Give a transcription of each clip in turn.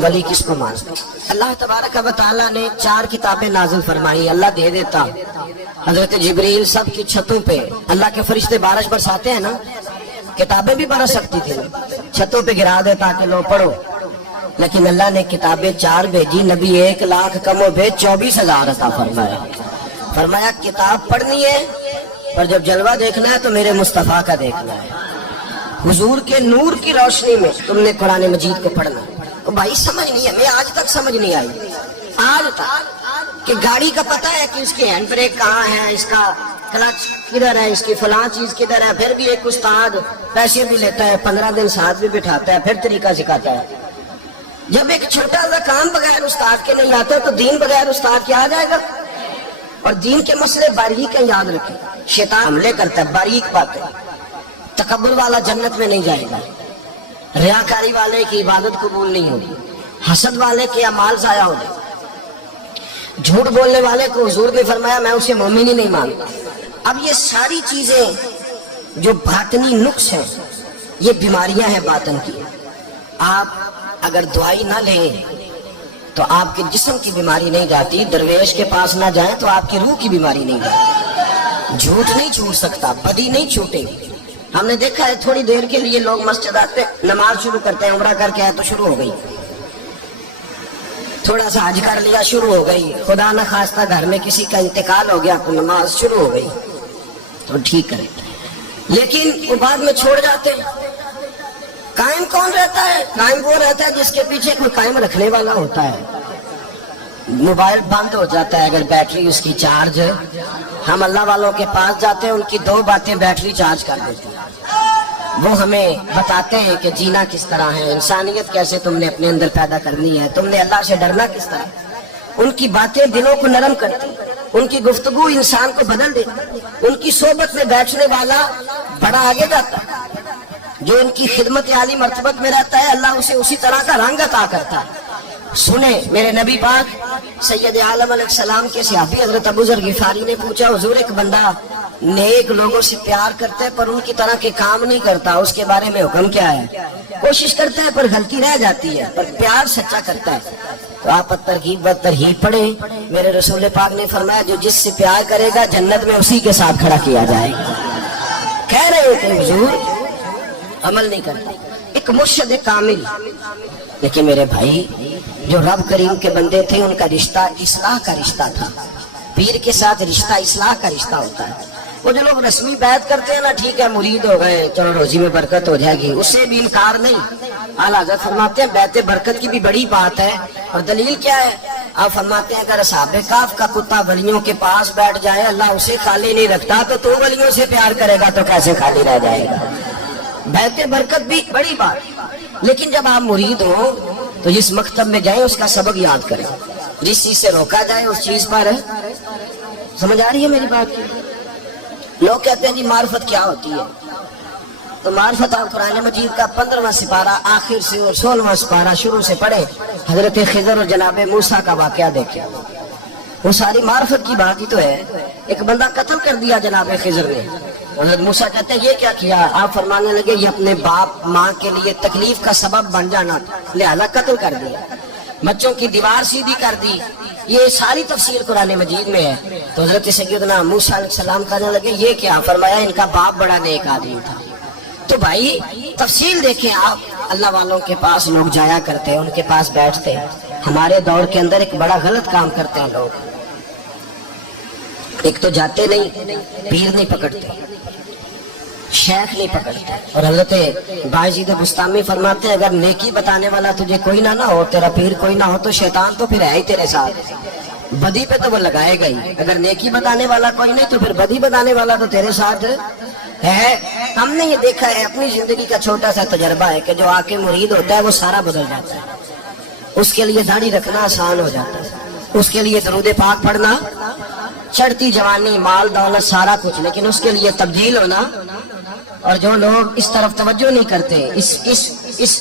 वली किसको मानते? अल्लाह तबारक व तआला ने 4 किताबें नाजिल फरमाई। अल्लाह दे देता हजरत जिब्रील सब की छतों पे, अल्लाह के फरिश्ते बारिश बरसाते हैं ना, किताबें भी बरस सकती थी, छतों पे गिरा देता कि लो पढ़ो, लेकिन अल्लाह ने किताबें 4 भेजी। नबी 1 लाख कमो भेज 24,000 अता फरमाया। फरमाया किताब पढ़नी है पर जब जलवा देखना है तो मेरे मुस्तफा का देखना है, हुजूर के नूर की रोशनी में तुमने कुरान मजीद को पढ़ना। तो भाई समझ नहीं है, मैं आज तक समझ नहीं आई आज तक कि गाड़ी का पता है कि इसकी हैंड ब्रेक कहाँ है, इसका क्लच किधर है, इसकी फलां चीज किधर है। फिर भी एक उस्ताद पैसे भी लेता है, 15 दिन साथ भी बिठाता है, फिर तरीका सिखाता है। जब एक छोटा सा काम बगैर उस्ताद के नहीं आता तो दीन बगैर उस्ताद के आ जाएगा। और दीन के मसले बारीक है, याद रखें, शैतान हमले करता है बारीक बातें। तकब्बुर वाला जन्नत में नहीं जाएगा, रियाकारी वाले की इबादत कबूल नहीं होगी, हसद वाले के अमाल जाया होंगे, झूठ बोलने वाले को हुजूर ने फरमाया मैं उसे मोमिन ही नहीं मानता। अब ये सारी चीजें जो बातनी नुक्स हैं, ये बीमारियां हैं बातन की। आप अगर दवाई ना लें तो आपके जिस्म की बीमारी नहीं जाती, दरवेश के पास ना जाएं तो आपकी रूह की बीमारी नहीं जाती। झूठ नहीं छूट सकता, बदी नहीं छूटेगी। हमने देखा है थोड़ी देर के लिए लोग मस्जिद आते, नमाज शुरू करते हैं, उम्रा करके आए तो शुरू हो गई, थोड़ा सा हज कर लिया शुरू हो गई, खुदा न खास्ता घर में किसी का इंतकाल हो गया तो नमाज शुरू हो गई, तो ठीक है। लेकिन वो बाद में छोड़ जाते हैं। कायम कौन रहता है? कायम वो रहता है जिसके पीछे कोई कायम रखने वाला होता है। मोबाइल बंद हो जाता है अगर बैटरी उसकी चार्ज है। हम अल्लाह वालों के पास जाते हैं, उनकी 2 बातें बैटरी चार्ज कर देती है। वो हमें बताते हैं कि जीना किस तरह है, इंसानियत कैसे तुमने अपने अंदर पैदा करनी है, तुमने अल्लाह से डरना किस तरह। उनकी बातें दिलों को नरम करती, उनकी गुफ्तगू इंसान को बदल देती। उनकी सोबत में बैठने वाला बड़ा आगे जाता है। जो उनकी खिदमत आली मर्तबत में रहता है, अल्लाह उसे उसी तरह का रंग अता करता है। सुने मेरे नबी पाक सैयद आलम अलैहिस्सलाम के सहाबी हजरत अबू ज़र गिफारी ने पूछा, हुजूर एक बंदा नेक लोगों से प्यार करता है पर उनकी तरह के काम नहीं करता, उसके बारे में हुक्म क्या है? कोशिश करता है पर गलती रह जाती है, पर प्यार सच्चा करता है। तो आप तरगीब व तरहीब पढ़े। मेरे रसूल पाक ने फरमाया जो जिससे प्यार करेगा जन्नत में उसी के साथ खड़ा किया जाएगा। कह रहे थे हुजूर अमल नहीं करता, एक मुर्शिद कामिल। लेकिन मेरे भाई जो रब करीम के बंदे थे उनका रिश्ता इस्लाह का रिश्ता था। पीर के साथ रिश्ता इस्लाह का रिश्ता होता है। वो जो लोग रस्मी बैत करते हैं ना, ठीक है मुरीद हो गए चलो रोजी में बरकत हो जाएगी, उससे भी इनकार नहीं। आला हज़रत फरमाते हैं बैत बरकत की भी बड़ी बात है। और दलील क्या है? आप फरमाते हैं अगर असहाबे काफ का कुत्ता वलियों के पास बैठ जाए अल्लाह उसे खाली नहीं रखता, तो तू वलियों से प्यार करेगा तो कैसे खाली रह जाएगा। बैत बरकत भी बड़ी बात। लेकिन जब आप मुरीद हो तो जिस मकतब में जाए उसका सबक याद करें, जिस चीज से रोका जाए उस चीज पर। समझ आ रही है मेरी बात की? लोग कहते हैं जी मार्फत क्या होती है, तो मार्फत आप कुरान मजीद का 15वां सिपारा आखिर से और 16वां सिपारा शुरू से पढ़े, हजरत खिजर और जनाब मूसा का वाकया देखे, वो सारी मार्फत की बात ही तो है। एक बंदा कत्ल कर दिया जनाब खिजर ने, हजरत मूसा कहते हैं ये क्या किया? आप फरमाने लगे ये अपने बाप माँ के लिए तकलीफ का सबब बन जाना था, लिहाजा कत्ल कर दिया, बच्चों की दीवार सीधी कर दी। ये सारी तफसीर कुरान मजीद में है। तो हजरत सैयदना मूसा अलैहिस्सलाम कहने लगे ये क्या? फरमाया इनका बाप बड़ा नेक आदमी था। तो भाई तफसील देखें आप, अल्लाह वालों के पास लोग जाया करते हैं, उनके पास बैठते हैं। हमारे दौर के अंदर एक बड़ा गलत काम करते हैं लोग। एक तो जाते नहीं, पीर नहीं पकड़ते, शेख नहीं पकड़ते। और हजरत बायजीद बुस्तामी फरमाते हैं अगर नेकी बताने वाला तुझे कोई ना हो, तेरा पीर कोई ना हो, तो शैतान तो फिर है ही तेरे साथ, बदी पे तो वो लगाएगा ही। अगर नेकी बताने वाला कोई नहीं तो फिर बदी बताने वाला तो तेरे साथ है। हमने ये देखा है, अपनी जिंदगी का छोटा सा तजर्बा है कि जो आके मुरीद होता है वो सारा बदल जाता है। उसके लिए दाढ़ी रखना आसान हो जाता है, उसके लिए दरूद पाक पढ़ना, चढ़ती जवानी, माल दौलत सारा कुछ, लेकिन उसके लिए तब्दील होना। और जो लोग इस तरफ तवज्जो नहीं करते, इस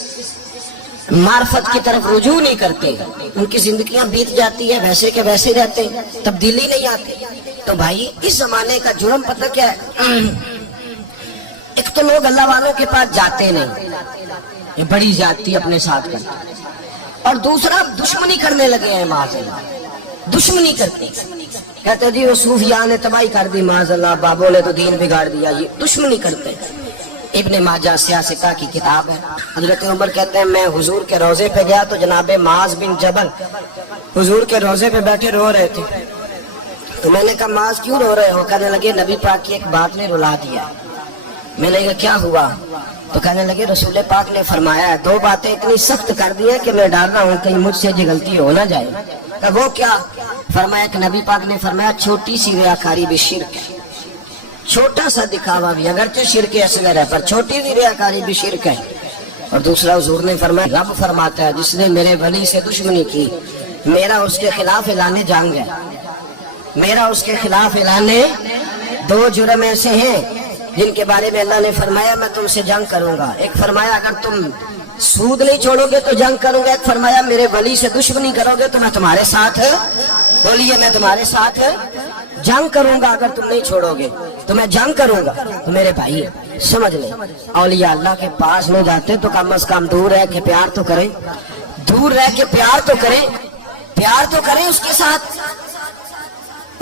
मार्फत की तरफ रुजू नहीं करते, उनकी जिंदगियां बीत जाती है, वैसे के वैसे रहते, तब्दीली नहीं आती। तो भाई इस जमाने का जुर्म पता क्या है? एक तो लोग अल्लाह वालों के पास जाते नहीं, ये बड़ी ज्यादती अपने साथ करते। اور دوسرا دشمنی کرنے لگے ہیں معاذ اللہ، دشمنی کرتے کہتے جی وہ صوفیاء نے تباہی کر دی معاذ اللہ، بابوں نے تو دین بگاڑ دیا، یہ دشمنی کرتے ہیں۔ ابن ماجہ سیاستہ کی کتاب ہے، حضرت عمر کہتے ہیں میں حضور کے روضے پہ گیا تو جناب معاذ بن جبل حضور کے روضے پہ بیٹھے رو رہے تھے، تو میں نے کہا معاذ کیوں رو رہے ہو؟ کہنے لگے نبی پاک کی ایک بات نے رلا دیا۔ میں نے کہا کیا ہوا؟ تو کہنے لگے رسول پاک نے فرمایا ہے، دو باتیں اتنی سخت کر دی ہے کہ میں ڈر رہا ہوں کہیں مجھ سے یہ غلطی ہو نہ جائے۔ کہ وہ کیا؟ فرمایا کہ نبی پاک نے فرمایا چھوٹی سی ریاکاری بھی شرک ہے، چھوٹا سا دکھاوا بھی اگرچہ شرک اصغر ہے پر چھوٹی سی ریاکاری بھی شرک ہے۔ اور دوسرا حضور نے فرمایا رب فرماتا ہے جس نے میرے ولی سے دشمنی کی میرا اس کے خلاف اعلانے جنگ ہے، میرا اس کے خلاف اعلانے، دو جرم ایسے ہیں جن کے بارے میں اللہ نے فرمایا میں تم سے جنگ کروں گا۔ ایک فرمایا اگر تم سود نہیں چھوڑو گے تو جنگ کروں گا، ایک فرمایا میرے ولی سے دشمنی کرو گے تو میں تمہارے ساتھ، بولیے میں تمہارے ساتھ جنگ کروں گا، اگر تم نہیں چھوڑو گے تو میں جنگ کروں گا۔ تو میرے بھائی سمجھ لیں اولیاء اللہ کے پاس نہیں جاتے تو کم از کم دور رہ کے پیار تو کریں، دور رہ کے پیار تو کریں، پیار تو کریں اس کے ساتھ۔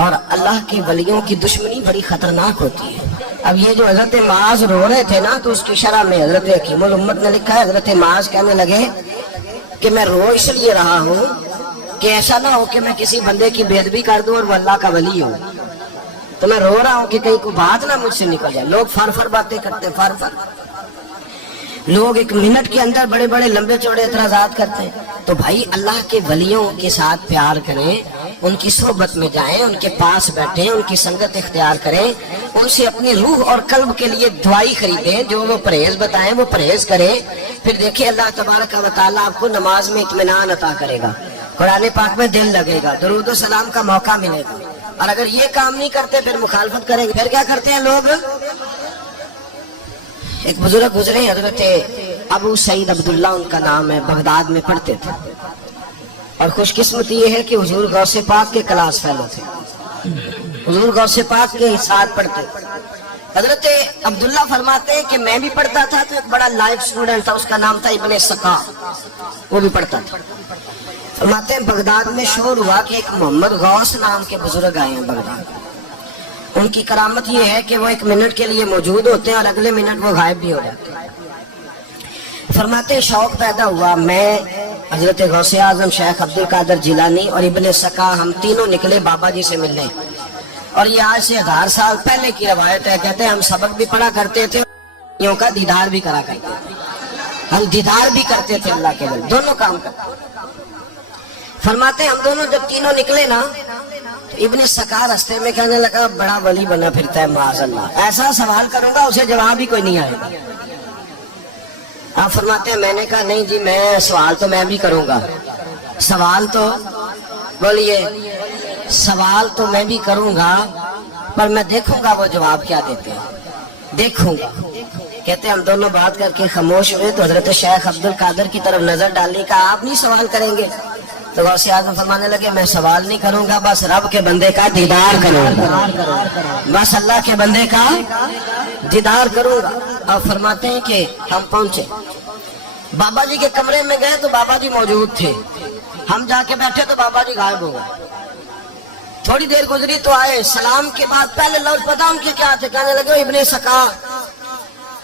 اور اللہ کے ولیوں کی دشمنی بڑی خطرناک ہوتی ہے۔ اب یہ جو حضرت معاذ رو رہے تھے نا تو اس کی شرح میں حضرت حکیم الامت نے لکھا ہے، حضرت معاذ کہنے لگے کہ میں رو اس لیے رہا ہوں کہ ایسا نہ ہو کہ میں کسی بندے کی بے ادبی کر دوں اور وہ اللہ کا ولی ہو، تو میں رو رہا ہوں کہ کہیں کوئی بات نہ مجھ سے نکل جائے۔ لوگ فر باتیں کرتے، فر لوگ ایک منٹ کے اندر بڑے بڑے لمبے چوڑے اعتراضات کرتے ہیں۔ تو بھائی اللہ کے ولیوں کے ساتھ پیار کریں، ان کی صحبت میں جائیں، ان کے پاس بیٹھیں، ان کی سنگت اختیار کریں، ان سے اپنی روح اور قلب کے لیے دوائی خریدیں، جو وہ پرہیز بتائیں وہ پرہیز کریں، پھر دیکھیں اللہ تبارک و تعالیٰ آپ کو نماز میں اطمینان عطا کرے گا، قرآن پاک میں دل لگے گا، درود و سلام کا موقع ملے گا۔ اور اگر یہ کام نہیں کرتے پھر مخالفت کریں گے، پھر کیا کرتے ہیں لوگ؟ ایک بزرگ گزرے حضرت ابو سعید عبداللہ ان کا نام ہے، بغداد میں پڑھتے تھے، اور خوش قسمتی یہ ہے کہ حضور غوث پاک کے کلاس فیلو تھے، حضور غوث پاک کے ساتھ پڑھتے۔ حضرت عبداللہ فرماتے ہیں کہ میں بھی پڑھتا تھا تو ایک بڑا لائف اسٹوڈنٹ تھا، اس کا نام تھا ابن سقا، وہ بھی پڑھتا تھا۔ فرماتے ہیں بغداد میں شور ہوا کہ ایک محمد غوث نام کے بزرگ آئے ہیں بغداد، ان کی کرامت یہ ہے کہ وہ ایک منٹ کے لیے موجود ہوتے ہیں اور اگلے منٹ وہ غائب بھی ہو جاتے ہیں۔ فرماتے شوق پیدا ہوا، میں حضرت غوث اعظم شیخ عبد القادر جیلانی اور ابن سقا ہم تینوں نکلے بابا جی سے ملنے، اور یہ آج سے 1000 سال پہلے کی روایت ہے۔ کہتے ہیں ہم سبق بھی پڑھا کرتے تھے، ان کا دیدار بھی کرا کرتے تھے، ہم دیدار بھی کرتے تھے اللہ کے لیے، دونوں کام کرتے۔ فرماتے ہیں ہم دونوں جب تینوں نکلے نا تو ابن سقا رستے میں کہنے لگا بڑا ولی بنا پھرتا ہے معاذ اللہ، ایسا سوال کروں گا اسے جواب ہی کوئی نہیں آئے گا۔ آپ فرماتے ہیں میں نے کہا نہیں جی میں سوال تو میں بھی کروں گا، سوال تو بولیے سوال تو میں بھی کروں گا، پر میں دیکھوں گا وہ جواب کیا دیتے ہیں، دیکھوں گا۔ کہتے ہیں ہم دونوں بات کر کے خاموش ہوئے تو حضرت شیخ عبد القادر کی طرف نظر ڈالی، کہا آپ نہیں سوال کریں گے؟ تو غوث اعظم فرمانے لگے میں سوال نہیں کروں گا، بس رب کے بندے کا دیدار کروں گا، بس اللہ کے بندے کا دیدار کروں گا۔ اور فرماتے ہیں کہ ہم پہنچے بابا جی کے کمرے میں، گئے تو بابا جی موجود تھے، ہم جا کے بیٹھے تو بابا جی غائب ہو گئے۔ تھوڑی دیر گزری تو آئے، سلام کے بعد پہلے لفظ پتہ ان کے کیا تھے، کہنے لگے ابن سقا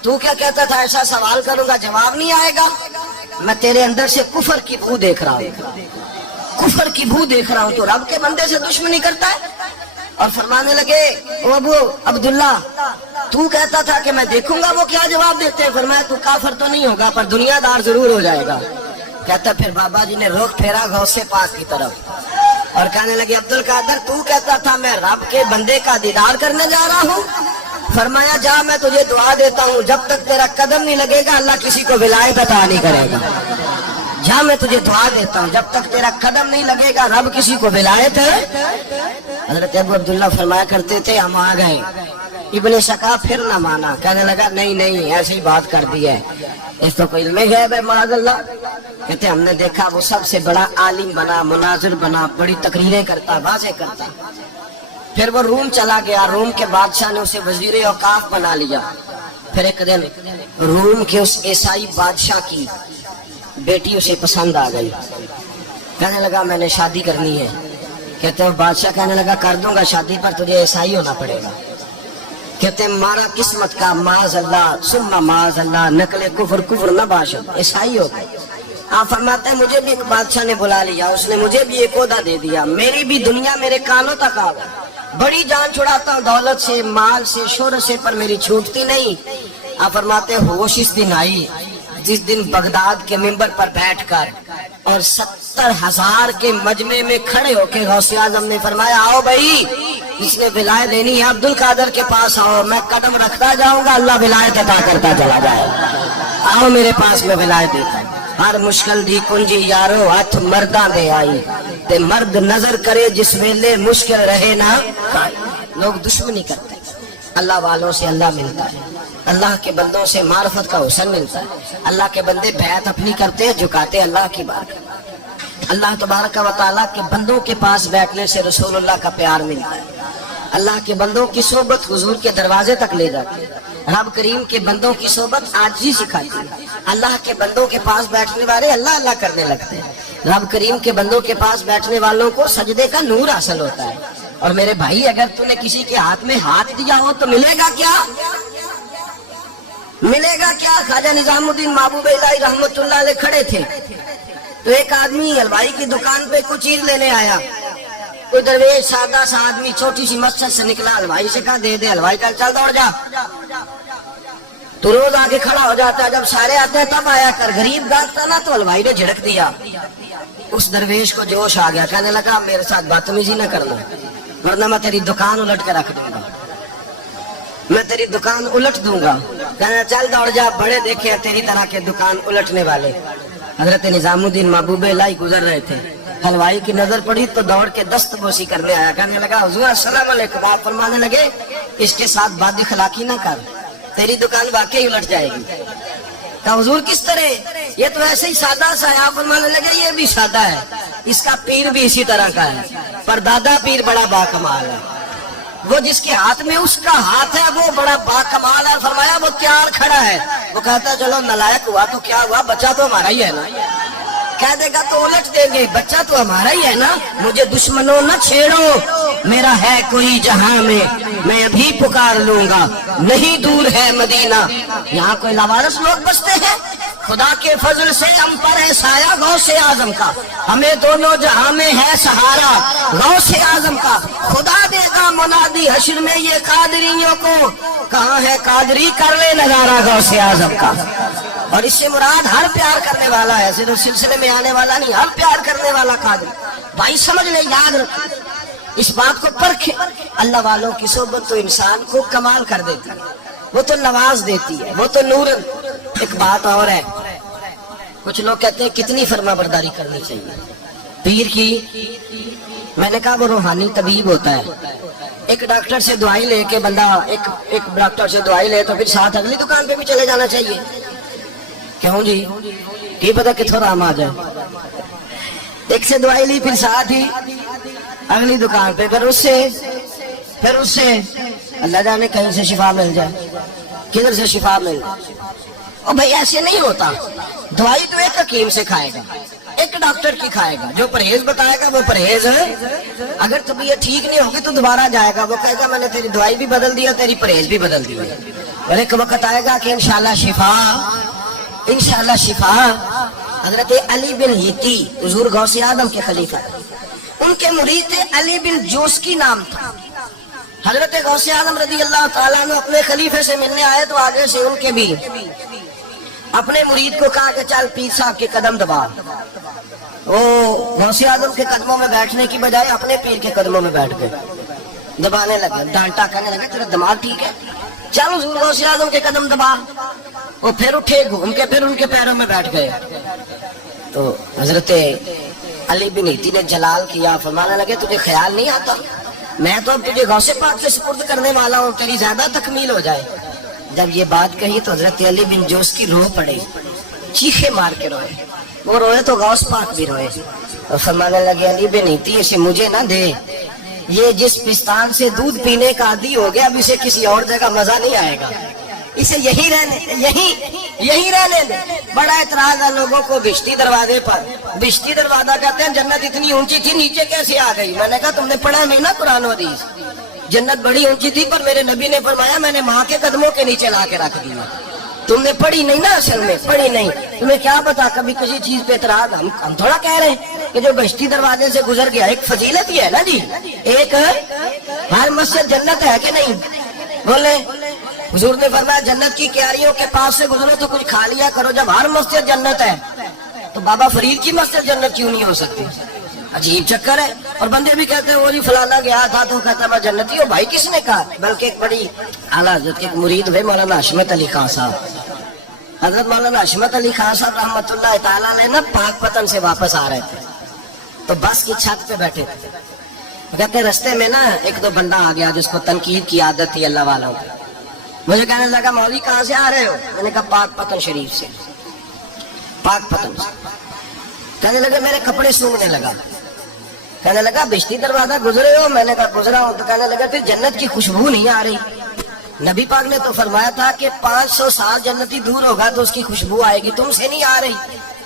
تو کیا کہتا تھا ایسا سوال کروں گا جواب نہیں آئے گا؟ میں تیرے اندر سے کفر کی بو دیکھ رہا ہوں، کفر کی بو دیکھ رہا ہوں، تو رب کے بندے سے دشمنی کرتا ہے۔ اور فرمانے لگے او ابو عبداللہ تو کہتا تھا کہ میں دیکھوں گا وہ کیا جواب دیتے ہیں۔ فرمایا تو کافر تو نہیں ہوگا پر دنیا دار ضرور ہو جائے گا۔ کہتا پھر بابا جی نے رخ پھیرا غوث پاک کی طرف اور کہنے لگے عبد القادر تو کہتا تھا میں رب کے بندے کا دیدار کرنے جا رہا ہوں، فرمایا جا میں تجھے دعا دیتا ہوں جب تک تیرا قدم نہیں لگے گا اللہ کسی کو ولایت عطا نہیں کرے گا، جا میں تجھے دعا دیتا ہوں جب تک تیرا قدم نہیں لگے گا رب کسی کو ولایت ہے۔ حضرت ابو عبداللہ فرمایا کرتے تھے ہم آ گئے، ابن سقا پھر نہ مانا، کہنے لگا نہیں نہیں ایسی بات کر دی ہے، اس تو کوئی علم غیب ہے معاذ اللہ۔ کہتے ہم نے دیکھا وہ سب سے بڑا عالم بنا، مناظر بنا، بڑی تقریریں کرتا، واضح کرتا۔ پھر وہ روم چلا گیا، روم کے بادشاہ نے اسے وزیر اوقاف بنا لیا۔ پھر ایک دن روم کے اس عیسائی بادشاہ کی बेटी उसे पसंद आ गई, कहने लगा मैंने शादी करनी है। कहते हैं बादशाह कहने लगा कर दूंगा शादी, पर तुझे ईसाई होना पड़ेगा। कहते मारा किस्मत का माज अल्लाह सुम्मा माज अल्लाह, नकले कुफर कुफर न बाशद, ईसाई हो गए। आप फरमाते हैं मुझे भी एक बादशाह ने बुला लिया, उसने मुझे भी एक ओहदा दे दिया, मेरी भी दुनिया मेरे कानों तक आ गई। बड़ी जान छुड़ाता हूँ दौलत से, माल से, शोहरत से, पर मेरी छूटती नहीं। आप फरमाते होश इस दिन आई जिस दिन बगदाद के मिंबर पर बैठकर और 70,000 के मजमे में खड़े होके गौसे आजम ने फरमाया आओ भाई, इसने विलायत देनी है अब्दुल कादर के पास आओ, मैं कदम रखता जाऊंगा, अल्लाह विलायत अता करता चला जाए। आओ मेरे पास, मैं विलायत देता हूं। हर मुश्किल दी कुंजी यारो हथ मर्दा दे आई, ते मर्द नजर करे जिस वेले मुश्किल रहे ना। लोग दुश्मनी करते, अल्लाह वालों से अल्लाह मिलता है, अल्लाह के बंदों से मार्फत का हुसन मिलता है। अल्लाह के बंदे बैत अपनी करते हैं, झुकाते अल्लाह की बात। अल्लाह तबारक व तआला के बंदों के पास बैठने से रसूलुल्लाह का प्यार मिलता है। अल्लाह के बंदों की सोबत हुजूर के दरवाजे तक ले जाती है। रब करीम के बंदों की सोबत आजी सिखाती है। अल्लाह के बंदों के पास बैठने वाले अल्लाह अल्लाह करने लगते हैं। रब करीम के बंदों के पास बैठने वालों को सजदे का नूर हासिल होता है। और मेरे भाई अगर तूने किसी के हाथ में हाथ दिया हो तो मिलेगा क्या? मिलेगा क्या? ख्वाजा निजामुद्दीन महबूब इलाही रहमतुल्लाह अलैह खड़े थे, तो एक आदमी हलवाई की दुकान पे कुछ चीज लेने आया। कोई दरवेश सादा सा आदमी छोटी सी मस्जिद से निकला, हलवाई से कहा दे दे। हलवाई का चल दौड़ जा, तो रोज आके खड़ा हो जाता है, जब सारे आते हैं तब आया कर। गरीब गाता ना तो हलवाई ने झिड़क दिया। उस दरवेश को जोश आ गया, कहने लगा मेरे साथ बदतमीजी न करना, वरना मैं तेरी दुकान उलट के रख दूंगा, मैं तेरी दुकान उलट दूंगा। कहना चल दौड़ जा, बड़े देखे हैं तेरी तरह के दुकान उलटने वाले। हजरत निजामुद्दीन महबूब इलाही गुजर रहे थे, हलवाई की नजर पड़ी तो दौड़ के दस्तबोसी करने आया। कहने लगा हुजूर अस्सलाम वालेकुम। आप फरमाने लगे इसके साथ बात इखलाकी ना कर, तेरी दुकान वाकई उलट जाएगी। कहा हुजूर किस तरह? ये तो ऐसे ही सादा सा है। आप फरमाने लगे ये भी सादा है, इसका पीर भी इसी तरह का है, पर दादा पीर बड़ा बाकमाल है। वो जिसके हाथ में उसका हाथ है वो बड़ा बाकमाल है। फरमाया वो तैयार खड़ा है। वो कहता चलो नलायक हुआ तो क्या हुआ, बच्चा तो हमारा ही है ना। कह देगा तो उलट देंगे, बच्चा तो हमारा ही है ना। मुझे दुश्मनों न छेड़ो, मेरा है कोई जहां में, मैं अभी पुकार लूंगा, नहीं दूर है मदीना। यहाँ कोई लावारिस लोग बसते हैं। खुदा के फजल से हम पर है साया गौसे आजम का, हमें दोनों जहां में है सहारा गौसे आजम का। खुदा देगा मुनादी हश्र में ये कादरियों को, कहाँ है कादरी, कर ले नजारा गौसे आजम का। और इससे मुराद हर प्यार करने वाला है, सिर्फ सिलसिले में आने वाला नहीं, हर प्यार करने वाला कादरी। भाई समझ ले, याद रख, इस बात को परखे। अल्लाह वालों की सोबत तो इंसान को कमाल कर देती है, वो तो नवाज देती है, वो तो नूर। एक बात और है, कुछ लोग कहते हैं कितनी फर्मा बरदारी करनी चाहिए पीर की। मैंने कहा वो रूहानी तबीब होता है। एक डॉक्टर से दवाई लेके बंदा एक डॉक्टर से दवाई ले तो फिर साथ अगली दुकान पे भी चले जाना चाहिए। क्यों जी? क्या पता किथों राम आ जाए। एक से दवाई ली फिर साथ ही अगली दुकान पे, फिर उससे अल्लाह जाने कहीं से शिफा मिल जाए, किधर से शिफा मिल जाए। और भाई ऐसे नहीं होता। दवाई तो एक हकीम से खाएगा, एक डॉक्टर की खाएगा, जो परहेज बताएगा वो परहेज है। अगर तबीयत ठीक नहीं होगी तो दोबारा जाएगा, वो कहेगा मैंने तेरी दवाई भी बदल दिया, तेरी परहेज भी बदल दी। और एक वक्त आएगा कि इंशाल्लाह शिफा। हजरत अली बिन हिती हुजूर गौसे आदम के खलीफा, उनके मुरीद थे, अली बिन जोस्की नाम था। हजरत गौसे आदम रज़ी अल्लाह ताला अन्हु अपने खलीफे से मिलने आए तो आगे से उनके भी अपने मुरीद को कहा कि चल पीर साहब के कदम दबा। वो गौसे आदम के कदमों में बैठने की बजाय अपने पीर के कदमों में बैठ गए, दबाने लगे, डांटा, कहने लगे तेरा दिमाग ठीक है, चल हुजूर गौसे आदम के कदम दबा। वो फिर उठे, घूम के फिर उनके पैरों में बैठ गए। तो हजरत अली बिन हिती ने जलाल किया, फरमाने लगे तुझे ख्याल नहीं आता मैं तो अब तुझे गौसे पाक के सुपुर्द करने वाला हूँ, तेरी ज्यादा तकमील हो जाए। जब ये बात कही तो हजरत अली बिन जोश की रो पड़े, चीखे मार के रोए। वो रोए तो गौस पाक भी रोए और फरमाने लगे अली बिन हिती इसे मुझे ना दे, ये जिस पिस्तान से दूध पीने का आदी हो गया अब इसे किसी और जगह मजा नहीं आएगा। اسے یہی رہنے دے. بڑا اعتراض ہے لوگوں کو بشتی دروازے پر. بشتی دروازہ کہتے ہیں جنت اتنی اونچی تھی نیچے کیسے آ گئی؟ میں نے کہا تم نے پڑھا نہیں نا قرآن و حدیث. جنت بڑی اونچی تھی پر میرے نبی نے فرمایا میں نے ماں کے قدموں کے نیچے لا کے رکھ دیا. تم نے پڑھی نہیں نا، اصل میں پڑھی نہیں. تمہیں کیا پتا کبھی کسی چیز پہ اعتراض. ہم تھوڑا کہہ رہے ہیں کہ جو بشتی دروازے سے گزر گیا ایک فضیلت ہی ہے نا جی. ایک ہر مسجد جنت ہے کہ نہیں؟ بولے. حضور نے فرمایا جنت کی کیاریوں کے پاس سے گزرو تو کچھ کھا لیا کرو. جب ہر مسجد جنت ہے تو بابا فرید کی مسجد جنت کیوں نہیں ہو سکتی؟ عجیب چکر ہے. اور بندے بھی کہتے ہیں وہ جی فلانا گیا تھا تو کہتا میں جنتی ہوں. بھائی کس نے کہا؟ بلکہ ایک بڑی اعلیٰ حضرت کے مرید ہوئے مولانا حشمت علی خان صاحب. حضرت مولانا حشمت علی خان صاحب رحمۃ اللہ تعالیٰ علیہ نا پاک پتن سے واپس آ رہے تھے تو بس کی چھت پہ بیٹھے تھے. کہتے ہیں رستے میں نا ایک دو بندہ آ گیا جس کو تنقید کی عادت تھی اللہ والوں کی. مجھے کہنے لگا مولوی کہاں سے آ رہے ہو؟ میں نے کہا پاک پتن شریف سے. پاک پتن سے. کہنے لگا میرے کپڑے سونگنے لگا. کہنے لگا بشتی دروازہ گزرے ہو؟ میں نے کہا گزرا ہوں. تو کہنے لگا پھر جنت کی خوشبو نہیں آ رہی؟ نبی پاک نے تو فرمایا تھا کہ 500 سال جنتی دور ہوگا تو اس کی خوشبو آئے گی، تم سے نہیں آ رہی.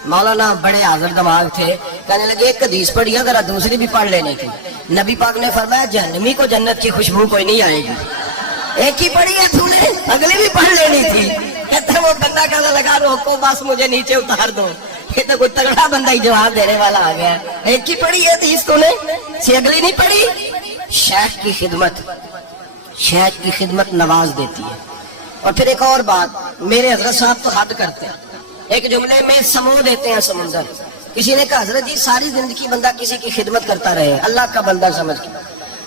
مولانا بڑے حاضر دماغ تھے. کہنے لگے ایک حدیث پڑھی ہے ذرا دوسری بھی پڑھ لینے تھی. نبی پاک نے فرمایا جہنمی کو جنت کی خوشبو کوئی نہیں آئے گی. ایک ہی پڑھی ہے تو نے، اگلی بھی پڑھ لینی تھی. کہتے وہ بندہ کہنے لگا روکو بس مجھے نیچے اتار دو. یہ تو کوئی تگڑا بندہ ہی جواب دینے والا آ گیا. ایک ہی پڑھی ہے حدیث تو نے، اگلی نہیں پڑھی. شیخ کی خدمت نواز دیتی ہے. اور پھر ایک اور بات، میرے حضرت صاحب تو حد کرتے ہیں. ایک جملے میں سمو دیتے ہیں سمندر. کسی نے کہا حضرت جی ساری زندگی بندہ کسی کی خدمت کرتا رہے اللہ کا بندہ سمجھ کے،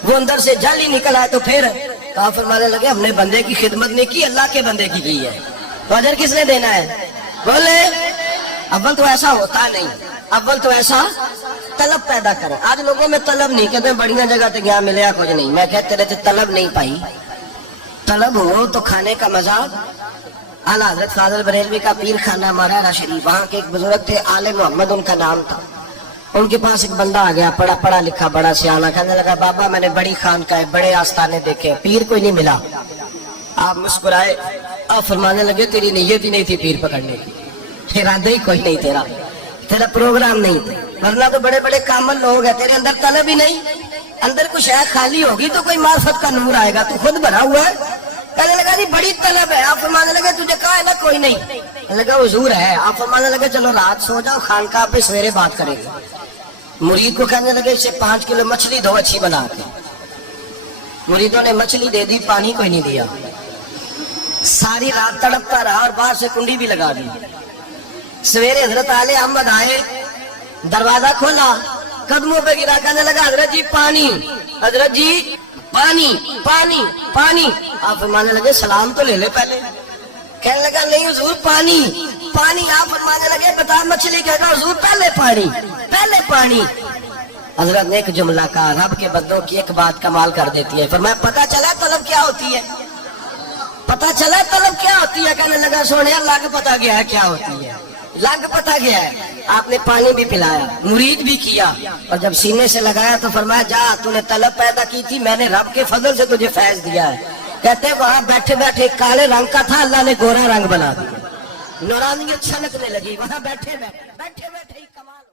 وہ اندر سے جل ہی نکل آئے تو پھر کہا فرمانے لگے ہم نے بندے کی خدمت نہیں کی اللہ کے بندے کی ہے. تو اجر کس نے دینا ہے؟ بولے. اول تو ایسا ہوتا نہیں، اول تو ایسا طلب پیدا کریں. آج لوگوں میں طلب نہیں، کہتے ہیں بڑیاں جگہ تے گیا ملیا کچھ نہیں. میں کہتے رہتے طلب نہیں پائی. طلب ہو تو کھانے کا مزہ. اعلیٰ حضرت فاضل بریلوی کا پیر خانہ مارا شریف، وہاں کے ایک بزرگ تھے آل محمد ان کا نام تھا. ان کے پاس ایک بندہ آ گیا پڑھا لکھا بڑا سیانا. کہنے لگا بابا میں نے بڑی خانقاہیں بڑے آستانے دیکھے، پیر کوئی نہیں ملا. آپ مسکرائے. آپ فرمانے لگے تیری نیت ہی نہیں تھی پیر پکڑنے کی، ارادہ ہی کوئی نہیں تیرا پروگرام نہیں تھا. ورنہ تو بڑے بڑے کامل لوگ ہیں، تیرے اندر طلب ہی نہیں. اندر کچھ ہے خالی ہوگی تو کوئی معرفت کا نور آئے گا. تو خود بھرا ہوا ہے. کہنے لگا جی بڑی طلب ہے. آپ فرمانے لگے تجھے کہا ہے نا کوئی نہیں؟ کہنے لگا حضور ہے. آپ فرمانے لگے چلو رات سو جاؤ خانقاہ پہ سویرے بات کریں گے. مرید کو کہنے لگے اسے 5 کلو مچھلی دو اچھی بنا کے. مریدوں نے مچھلی دے دی، پانی کوئی نہیں دیا. ساری رات تڑپتا رہا اور باہر سے کنڈی بھی لگا دی. سویرے حضرت آل احمد آئے، دروازہ کھولا، قدموں پہ گرا. کہنے لگا حضرت جی پانی، حضرت جی پانی پانی پانی. آپ فرمانے لگے سلام تو لے لے پہلے. کہنے لگا نہیں حضور پانی پانی. آپ فرمانے لگے بتا مچھلی. کہہ رہا حضور پہلے پانی. حضرت نے ایک جملہ کہا، رب کے بندوں کی ایک بات کمال کر دیتی ہے. فرمایا پتہ چلا طلب کیا ہوتی ہے؟ پتہ چلا طلب کیا ہوتی ہے؟ کہنے لگا سونے لگ پتہ گیا ہے کیا ہوتی ہے. لگ پتہ گیا ہے. آپ نے پانی بھی پلایا، مرید بھی کیا، اور جب سینے سے لگایا تو فرمایا جا تو نے طلب پیدا کی تھی، میں نے رب کے فضل سے تجھے فیض دیا ہے. کہتے وہاں بیٹھے بیٹھے کالے رنگ کا تھا، اللہ نے گورا رنگ بنا دیا. نورانیت چھلکنے لگی وہاں بیٹھے ہی کمال.